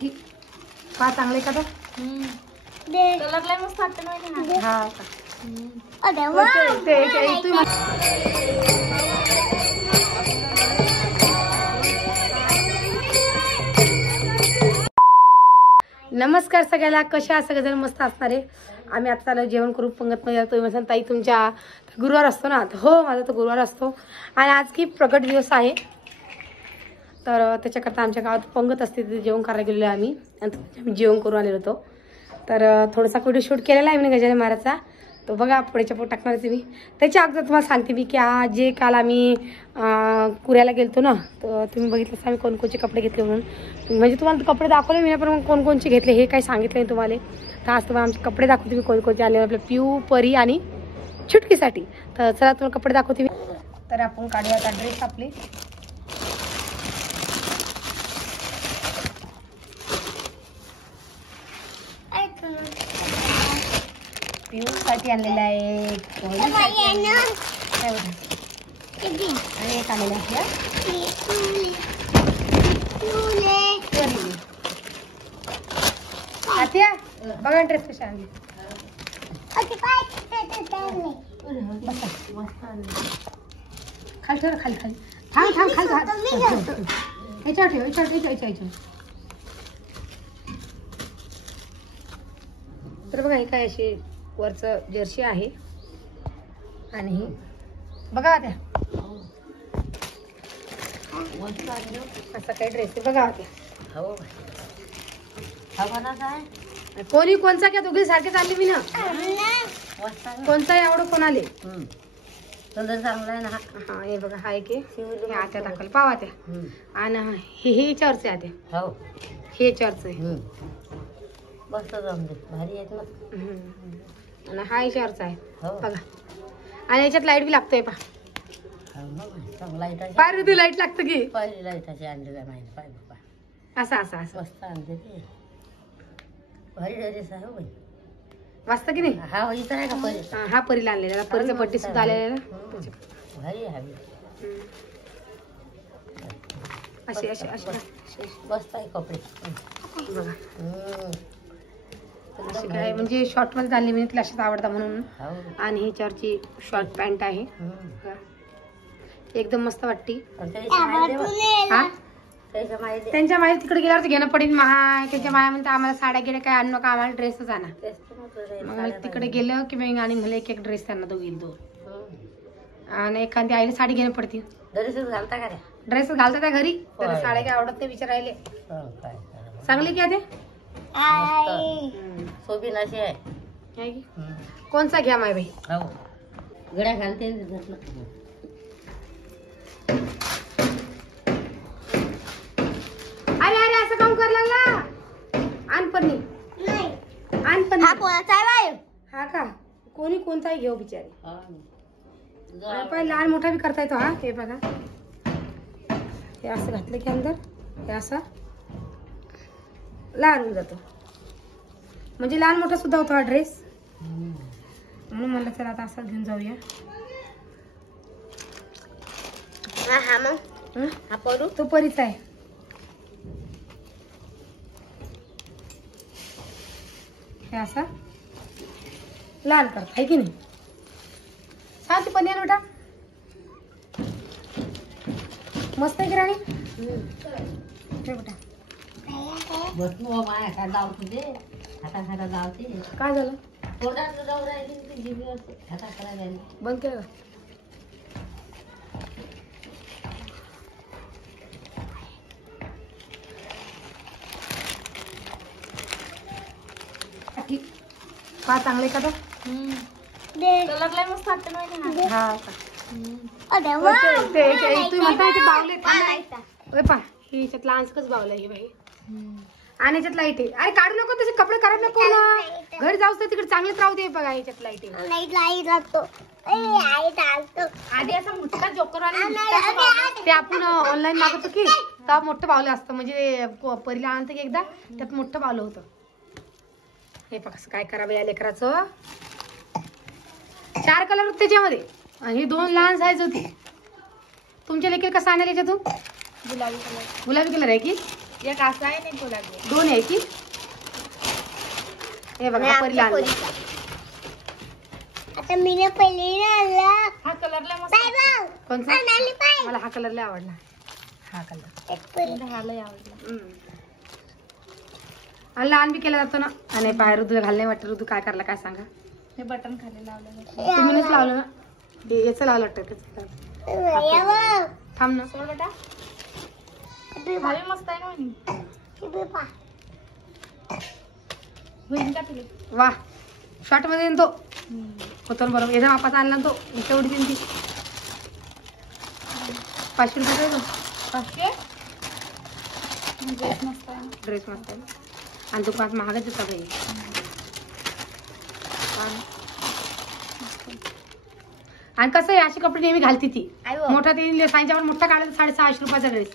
ठीक पहा चांगले का तर कलर मस्त वाटतं माहिती ना. हा अरे वा. नमस्कार सगळ्याला, कशा सगळेजण मस्त असणार आहे. आम्ही आता चालू जेवण करू पंगत मध्ये. तुम्ही म्हणसान ताई तुमच्या गुरुवार असतो ना. हो माझा तो गुरुवार असतो आणि आज की प्रगट दिवस आहे, तर त्याच्याकरता आमच्या गावात पंगत असते, तिथे जेवण करायला गेलेलो आम्ही आणि आम्ही जेवण करून आलेलो होतो. तर थोडासा व्हिडिओ शूट केलेला आहे मी गजानन महाराजचा, तो बघा पुढेच्या पुढे टाकणार आहे मी. त्याच्या अगोदर तुम्हाला सांगते मी की आज जे काल आम्ही कुऱ्याला गेलतो ना, तर तुम्ही बघितलं आम्ही कोणकोणचे कपडे घेतले म्हणून. म्हणजे तुम्हाला कपडे दाखवले मी ना, पण मग कोणकोणचे घेतले हे काही सांगितलं नाही तुम्हाला. तर आज तुम्हाला आमचे कपडे दाखवते मी कोणकोणचे आले आपल्या पिऊ, परी आणि छुटकीसाठी. तर चला तुम्हाला कपडे दाखवते मी. तर आपण काढूया आता ड्रेस आपले. पिऊसाठी आणलेला आहे आणि एक आलेलं आहे आत्या. बघा ड्रेस कशा आणले. खाली ठेव, खाली खाली थांब थांब खाली याच्यावर ठेव, याच्यावर. तर बघा हे काय अशी वरचं जर्सी आहे आणि ही बघा त्या असा काही ड्रेस आहे बघा त्या. कोणी कोणचा क्या दोघे सारखे चालले मी ना. कोणचाही आवडो कोणाले चांगला आहे ना. हा हे बघा हाय की आत्या दाखवलं पावा त्या. आणि हे याच्यावरच आहे आत्या. हे याच्यावरच आहे. मस्त भारी आहेत ना. आणि हा याच्यावरचा आहे बघा. आणि याच्यात लाईट बी लागतोय पा. पाय तू लाईट लागतं की पहिली लाईटाची आणली काय माहिती पाय बाबा. असं असं असं मस्त आणते ते. भारी ड्रेस आहे बाई. वाजता की नाही. हा इथं आहे का परी. हा परीला आणलेला. परीचा बड्डे सुद्धा आलेला भारी आहे. असे असे असे मस्त आहे कपडे बघा. अशी काय म्हणजे शॉर्ट मध्ये चालली मी, तिला अशीच आवडता म्हणून. आणि ह्याच्यावरची शॉर्ट पॅन्ट आहे एकदम मस्त वाटते. त्यांच्या मागे तिकडे गेल्यावर घेणं पडेल. माय त्यांच्या माया म्हणते आम्हाला साड्या गेल्या काय आणू नका, आम्हाला ड्रेसच आणा. मग तिकडे गेलं की मग आणि मला एक एक ड्रेस त्यांना दोन आणि एखादी आईला साडी घेणं पडते. ड्रेस घालता त्या घरी, तर साड्या काय आवडत नाही विचारायले. चांगली की ते सोबीन अशी आहे. कोणचा घ्या माय बाई. गड्या घालते. अरे अरे असं काम कर लागला. आणपणी हा का कोणी कोणताही घेऊ बिचारी. लहान मोठा बी करता येतो. हा हे बघा हे असं घातलं की अंदर हे असं लहान होऊन जातो. म्हणजे लहान मोठा सुद्धा होतो हा ड्रेस. म्हणून म्हणलं चला आता असं घेऊन जाऊया. तो परीचा आहे. हे असा लहान करत आहे की नाही. हा ती पनीर बेटा मस्त आहे की राणी. बेटा काय झालं बंद केलं. ठीक पहा चांगले का तर कलर मस्त वाटतं माहिती ना. हा अरे वा. तुम्ही म्हणता बावले पा हे याच्यात लहानसच बावलं आहे बाई. आणि याच्यात लाईट आहे. अरे काढू नको तसे कपडे खराब नको ना. घरी जाऊस तर तिकडे चांगलेच राहू दे. बघा याच्यात लाईट आधी असं मोठा जोकर ते आपण ऑनलाईन मागवतो की तेव्हा मोठं बावलं असतं. म्हणजे परीला आणतं की एकदा त्यात मोठं बावलं होतं. हे बघा काय करावं या लेकराचं. 4 कलर होते त्याच्यामध्ये आणि 2 लहान साईज होती. तुमच्या लेकर कसं आणलं याच्यातून. गुलाबी कलर आहे की एक असा आहे नाही तो लागले. 2 आहे की हे बघा परीला आणलं. आता मी ना पहिले आणला. हा कलरला मस्त. कोणता मला हा कलर लय आवडला. हा कलर हा लय आवडला. आणि लहान बी केला जातो ना. आणि पाय ऋतूला घाल नाही वाटत. ऋतू काय करला काय सांगा. हे बटन खाली लावलं. तुम्हीच लावलं ना. याचं लावलं वाटतं. थांब ना. सोड बेटा. भारी मस्त आहे ना वहिनी. होईल का तुला? वा शॉर्ट मध्ये तो होतो ना बरोबर. याचा मापाचा आणला तो तेवढी त्यांची 500 रुपये देतो. 500. ड्रेस मस्त आहे. ड्रेस मस्त आहे आणि दुकानात महागच देता भाई. आणि कसं आहे असे कपडे नेहमी घालती ती. मोठा ते साईच्या मोठा काढायचा 650 रुपयाचा ड्रेस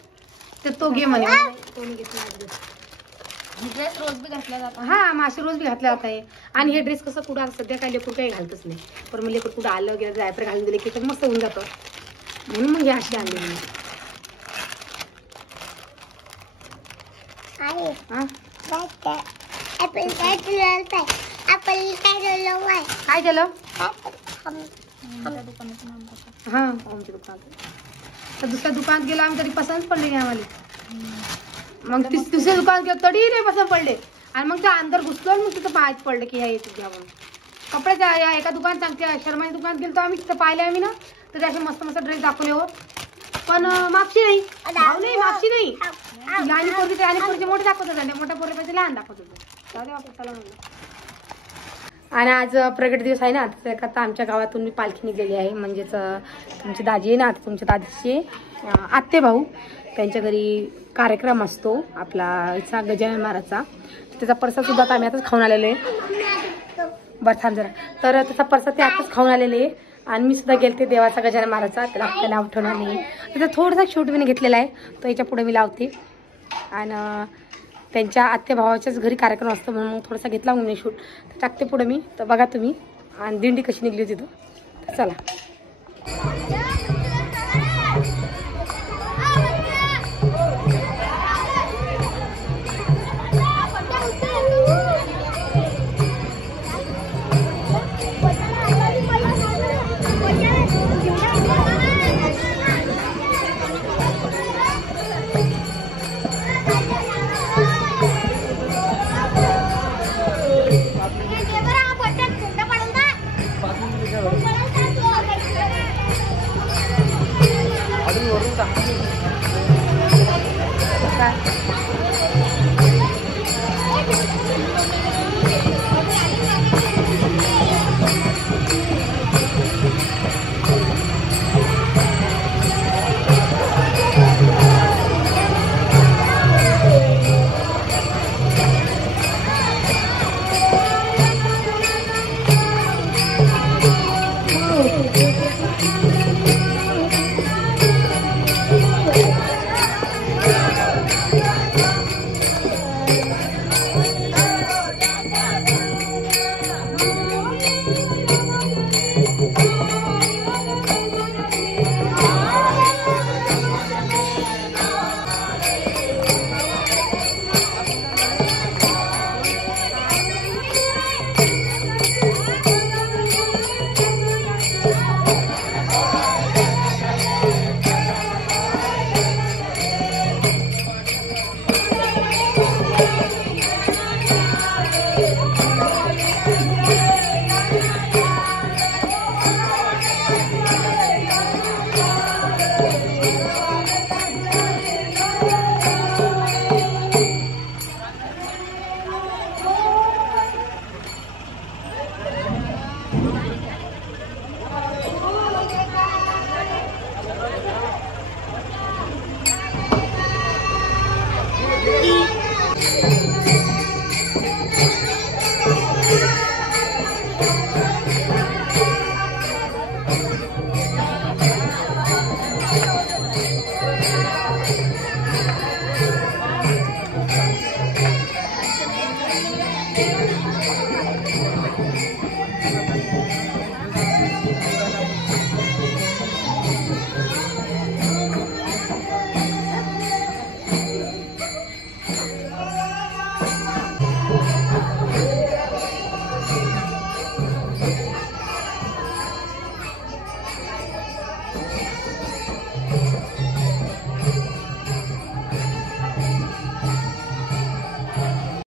तर तो घे म्हणे. ड्रेस रोज बी घातला जातो. हा मासे रोज बी घातला जात आहे. आणि हे ड्रेस कसं कुठं सध्या काय लेकूर काही घालतच नाही. पण मग लेकूर कुठं आलं गेलं जायपर घालून दिले की मस्त होऊन जातं. म्हणून मग हे अशी आणली मी. काय झालं. हा आमच्या दुकानात तर दुसऱ्या दुकानात गेलो आम्ही तरी पसंत पडले नाही आम्हाला. मग दुसऱ्या दुकानात गेलो तरी नाही पसंत पडले. आणि मग त्या अंदर घुसलो मग तिथं पाहायच पडलं की ह्या येत घ्या म्हणून. कपड्याच्या या एका दुकानात चांगल्या शर्माच्या दुकानात गेलो आम्ही तिथं पाहिले आम्ही ना तर असे मस्त मस्त ड्रेस दाखवले हो. पण मागची नाही भाव नाही मागची नाही. लहान पोरगी आणि पोरगी मोठे दाखवत होते. मोठ्या पोरीपेक्षा लहान दाखवत होते. चला म्हणलं. आणि आज प्रगट दिवस आहे ना. आता आमच्या गावातून मी पालखी निघलेली आहे. म्हणजेच तुमची दाजी आहे ना आता तुमच्या दाजीचे आत्ते भाऊ त्यांच्या घरी कार्यक्रम असतो आपला याचा गजानन महाराजचा. त्याचा प्रसाद सुद्धा आता आम्ही आताच खाऊन आलेलो आहे. बरं थांब जरा. तर त्याचा प्रसाद ते आताच खाऊन आलेले आहे. आणि मी सुद्धा गेलते देवाचा गजानन महाराजचा. त्याला आपल्याला आठवणार नाही. त्याचा थोडासा शूट मी घेतलेला आहे तो याच्या पुढे मी लावते. आणि त्यांच्या आत्या भावाच्याच घरी कार्यक्रम असतो म्हणून मग थोडासा घेतला मग मी शूट तर टाकते पुढे मी. तर बघा तुम्ही. आणि दिंडी कशी निघली होती तर चला.